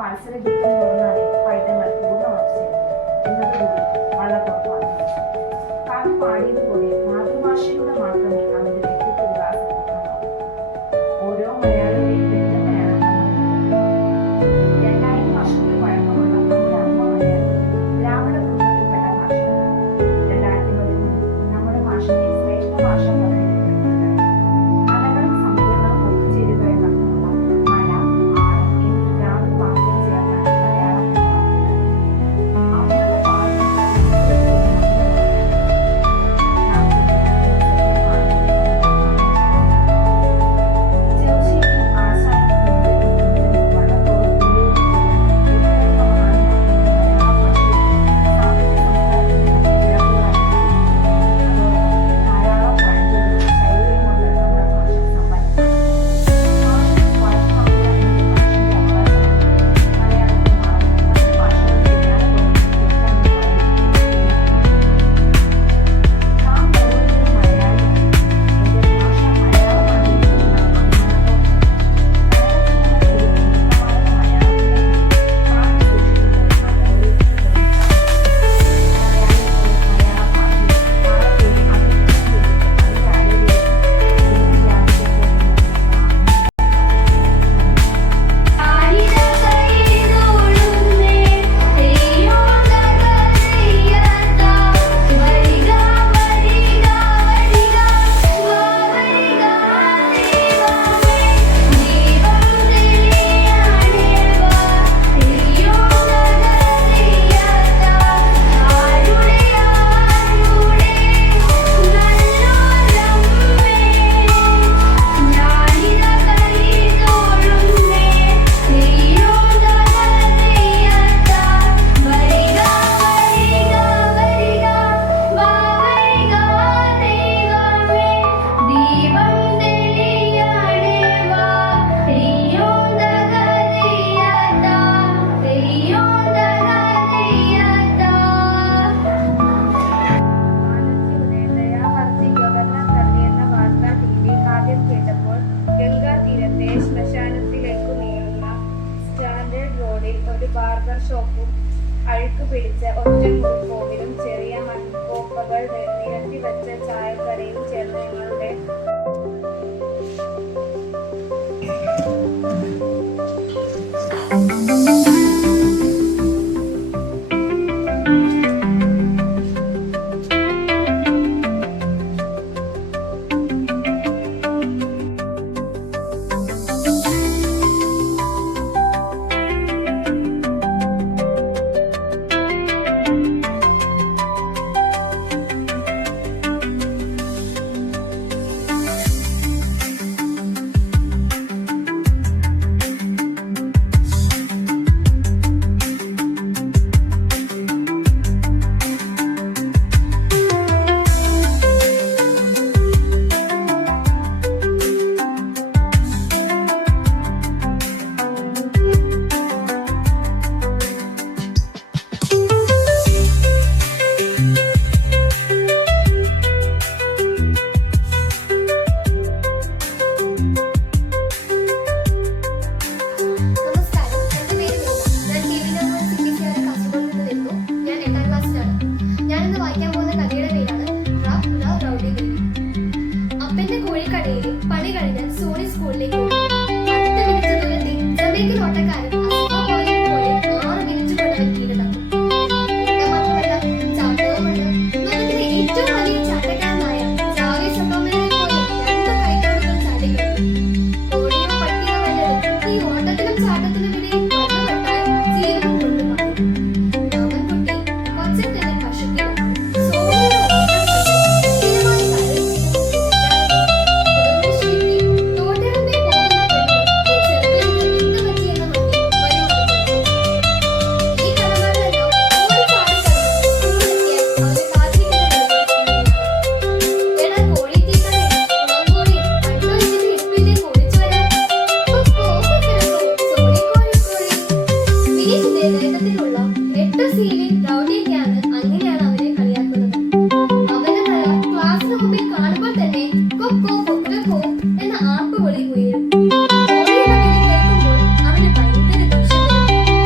വാത്സല്യദുഃഖം തോന്നാതെ പൈതങ്ങൾ പൂർണ്ണ വളർച്ചയെത്തും എന്നതുകൂടി വള്ളത്തോൾ കവി പാടിയതുപോലെ മാതൃഭാഷയിലൂടെ മാത്രമേ അവന്റെ വ്യക്തിത്വ വികാസം പൂർണ്ണമാകൂ. ഓരോ മലയാളിയുടെയും പെറ്റമ്മയാണ് നമ്മൾ. 2000 വർഷത്തിൽ പഴക്കമുള്ള നമ്മുടെ അമ്മ മലയാളം ദ്രാവിഡ കുടുംബത്തിൽപ്പെട്ട ഭാഷയാണ്. 2013 നമ്മുടെ ഭാഷയെ ശ്രേഷ്ഠ ഭാഷ ഒരു ബാർബർ ഷോപ്പും അഴുക്ക് പിടിച്ച ഒറ്റമുറിക്കോവിലും ചെറിയ മൺകോപ്പകൾ നിരത്തി വെച്ച ചായക്കടയും ചേർന്ന് ഞങ്ങളുടെ പണി കഴിഞ്ഞ് സോണി സ്കൂളിലേക്ക് ഓട്ടക്കാരൻ ഏറ്റവും വലിയ ചാട്ടക്കാരനായ ഈ ഓട്ടത്തിലും ചാട്ടത്തിലും ഇടയിൽ ജീവൻ കൊണ്ടുമാറി രാമൻകുട്ടി കൊച്ചൻ തന്നെ കഷത്തിലാണ് എന്ന ആപ്പ് വിളി ഉയരും. അവന് ഭയങ്കര ദേഷ്യം.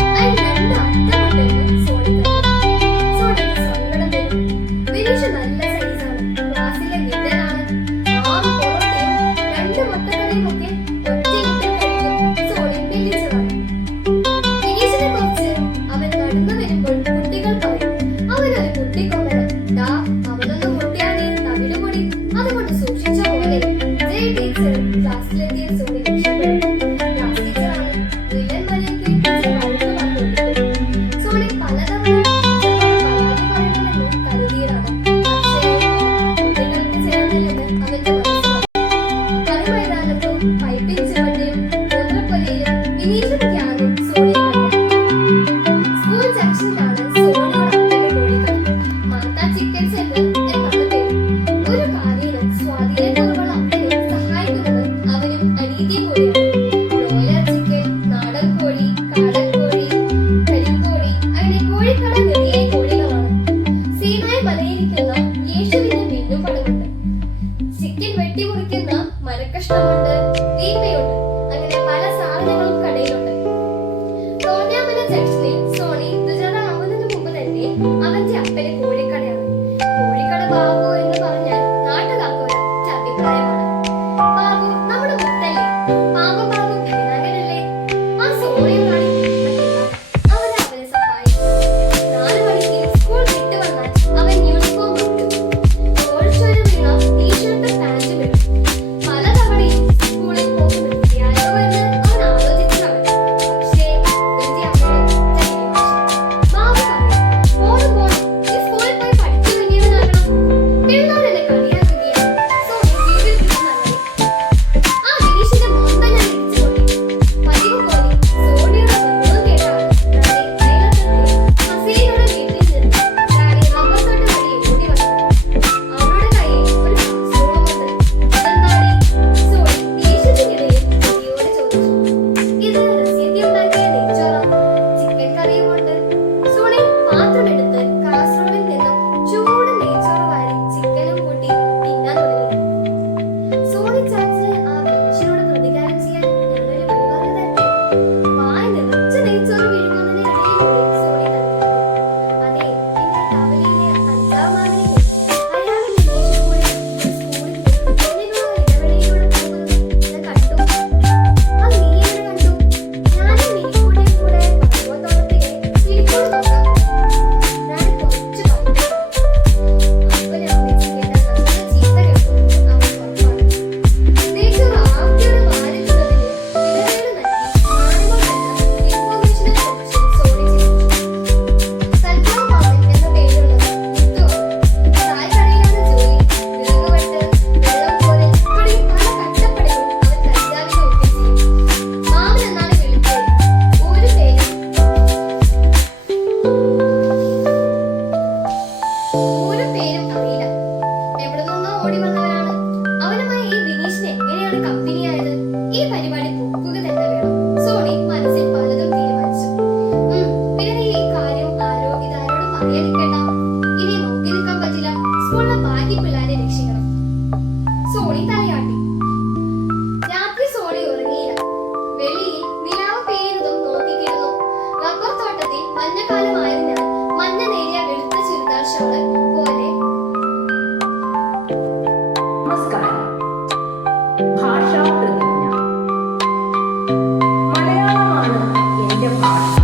ഭാഷ.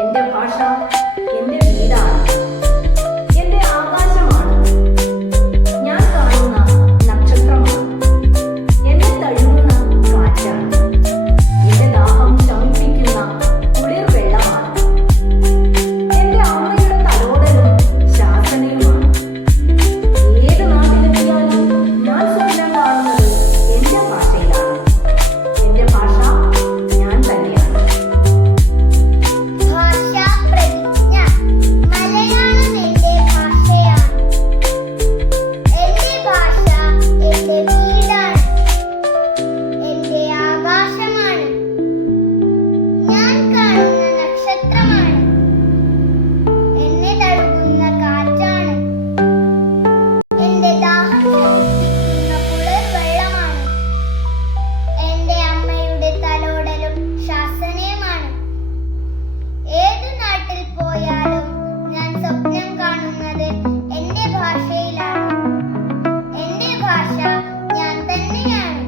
എന്റെ ഭാഷ എന്റെ വീടാണ്, എന്റെ ആകാശമാണ്. ഞാൻ കാണുന്ന നക്ഷത്രമാണ്, എന്നെ തഴുകുന്ന കാറ്റാണ്, എന്റെ ദാഹം ശമിപ്പിക്കുന്ന കുളിർ വെള്ളമാണ്, എന്റെ അമ്മയുടെ തലോടലും ശാസനയുമാണ്. ഏത് നാട്ടിലെത്തിയാലും ഞാൻ സ്വപ്നം കാണുന്നത് എന്റെ ഭാഷയിലാണ്. എന്റെ ഭാഷ ഞാൻ തന്നെയാണ്. ഭാഷാ പ്രതിജ്ഞ. മലയാളം എന്റെ ഭാഷയാണ്. എന്റെ ഭാഷ എന്റെ വീടാണ്, എന്റെ ആകാശമാണ്. ഞാൻ കാണുന്ന നക്ഷത്രമാണ്, എന്നെ തഴുകുന്ന കാറ്റാണ്, എന്റെ ദാഹം ശമിപ്പിക്കുന്ന കുളിർ വെള്ളമാണ്, എന്റെ അമ്മയുടെ തലോടലും ശാസനയുമാണ്. ഏതു നാട്ടിൽ പോയാലും ഞാൻ സ്വപ്നം കാണുന്നത് എന്റെ ഭാഷയിലാണ്. എന്റെ ഭാഷ ഞാൻ തന്നെയാണ്.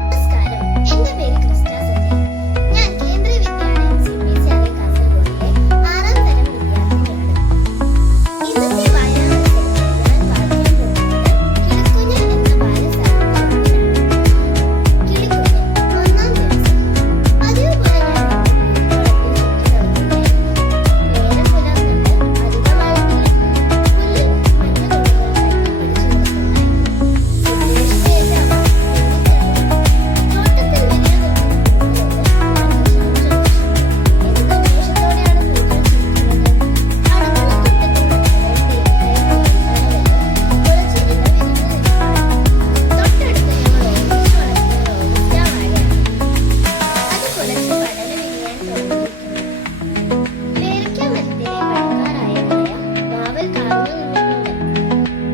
നമസ്കാരം, എന്റെ പേര് ക്രിസ്റ്റ സജയൻ. ഞാൻ കേന്ദ്രീയ വിദ്യാലയം CBSE കാസർഗോഡിലെ 6ാം തരം വിദ്യാർത്ഥിനിയാണ്. ഇന്നത്തെ വായനാ മത്സരത്തിൽ ഞാൻ വായിക്കാൻ പോകുന്നത് കിളിക്കുഞ്ഞ് എന്ന ബാലസാഹിത്യകൃതിയാണ്. കിളിക്കുഞ്ഞ്. 1ാം ദിവസം. പതിവ് പോലെ ഞാൻ നേരം പുലർന്നിട്ട് അധികമായിട്ടില്ല. പുല്ലിൽ മഞ്ഞുതുള്ളികൾ കട്ടിപ്പിടിച്ചു നിൽക്കുന്നുണ്ടായി. സുരേഷിന്റെ അമ്മ തോട്ടത്തിൽ വിരിഞ്ഞു നിൽക്കുന്ന എന്ത് ഉന്മേഷത്തോടെയാണ് പൂക്കൾ ചിരിക്കുന്നത്. അടുക്കളത്തോട്ടത്തിൽ കുറച്ച് ഇല വിരിഞ്ഞു നിൽക്കുകയാണ്. തൊട്ടടുത്ത് ഞങ്ങൾ ഓടിച്ചു വളർത്തുന്ന റോബസ്റ്റാ വാഴയാണ്. അത് കുലച്ച് പടല് വിരിയാൻ തുടങ്ങിയിരിക്കുന്നു. പേരയ്ക്ക മരത്തിലെ പഴക്കാറായ മായ മാവൽ കാർന്നു നിന്നിട്ടുണ്ട്.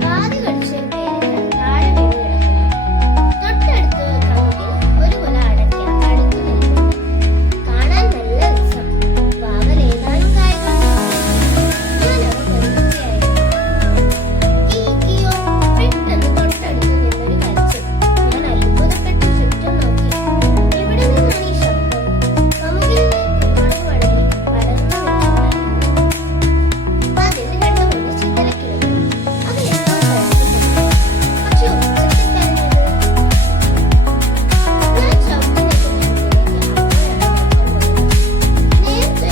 പാതി കടിച്ചൊരു പേരയ്ക്ക താഴെ വീണ് കിടക്കുന്നു. തൊട്ടടുത്ത് കമുകിൽ ഒരു കുല അടയ്ക്ക അടുത്തു നിൽക്കുന്നു. കാണാൻ നല്ല രസം. വാവൽ ഏതാനും കായകൾ ഞാൻ അവ കൊണ്ടുകയായിരുന്നു. കീക്കിയോ. പെട്ടെന്ന് തൊട്ടടുത്ത് നിന്നൊരു കരച്ചിൽ. ഞാൻ അത്ഭുതപ്പെട്ട് ചുറ്റും നോക്കി. എവിടെ നിന്നാണ് ഈ ശബ്ദം? കമുകിലെ കുരുമുളക് വള്ളി പരന്നു നിൽക്കുന്നുണ്ടായിരുന്നു. അതിൽ രണ്ട് കുഞ്ഞു ചിതലക്കിളികൾ. അവയെന്തോ കരയുന്നുണ്ട്. പക്ഷെ ഉച്ചത്തിൽ കരഞ്ഞത് ഞാൻ ചവിട്ടി നിൽക്കുന്ന കുഞ്ഞിലേക്ക് അമ്മയാണ് നോക്കുന്നത്. നേരത്തെ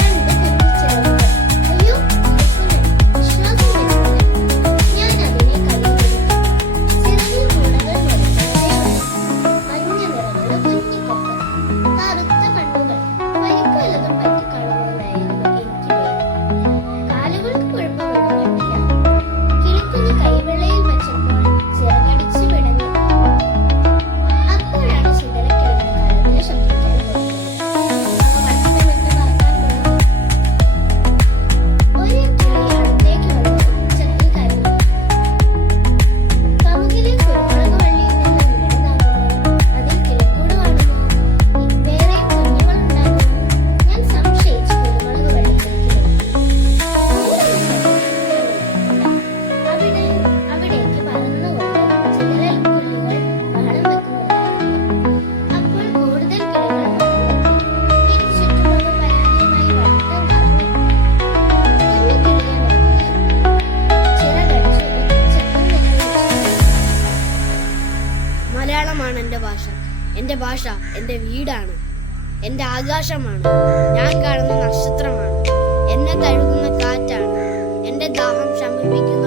രണ്ട് കുഞ്ഞു ചിറകുകൾ. അയ്യോ, കിളിക്കുഞ്ഞ്. വിശ്വാസം വരുന്നില്ല. ഞാൻ അതിനെ കയ്യിലെടുത്തു. ചിറകിൽ മുളകൾ നിറഞ്ഞതേയുള്ളൂ. മഞ്ഞ നിറമുള്ള കുഞ്ഞിക്കൊക്ക്, കറുത്ത കണ്ണുകൾ. പരിക്ക് വല്ലതും പറ്റിക്കാണുമെന്നായിരുന്നു എനിക്ക് പേടി. കാലുകൾക്ക് കുഴപ്പമൊന്നും കണ്ടില്ല. കിളിക്കുഞ്ഞ് കൈവെള്ളയിൽ വച്ചപ്പോൾ ചിറകടിച്ചു പിടഞ്ഞു. അപ്പോഴാണ് ചിതലക്കിളികൾ കലപില ശബ്ദിക്കാൻ തുടങ്ങിയത്. അവ വട്ടമിട്ട് പറക്കാൻ തുടങ്ങി. ഒരു കിളി അടുത്തേക്ക് വന്ന് ഉച്ചത്തിൽ കരഞ്ഞു. കമുകിലെ കുരുമുളക് വള്ളിയിൽ നിന്ന് വീണതാകുമോ? അതിൽ കിളിക്കൂടുവാണോ? വേറെ കുഞ്ഞുങ്ങളുണ്ടാകുമോ? ഞാൻ സംശയിച്ച് കുരുമുളക് വള്ളിയിലേക്ക് നോക്കി. അവിടേക്ക് പറന്നുകൊണ്ട് ചിതലക്കിളികൾ ബഹളം വെക്കുന്നുണ്ടായിരുന്നു. അപ്പോൾ കൂടുതൽ കിളികൾ പറന്നെത്തി. ഇരുചുറ്റുമുള്ള പരാതിയുമായി വട്ടം കറങ്ങി. കുഞ്ഞു കിളിയെ നോക്കി ചിറകടിച്ചു ഉച്ചത്തിൽ നിലവിളിച്ചു. മലയാളമാണ് എൻ്റെ ഭാഷ. എൻ്റെ ഭാഷ എൻ്റെ വീടാണ്, എൻ്റെ ആകാശമാണ്. ഞാൻ കാണുന്ന നക്ഷത്രമാണ്, എന്നെ തഴുകുന്ന കാറ്റാണ്, എൻ്റെ ദാഹം ശമിപ്പിക്കുന്ന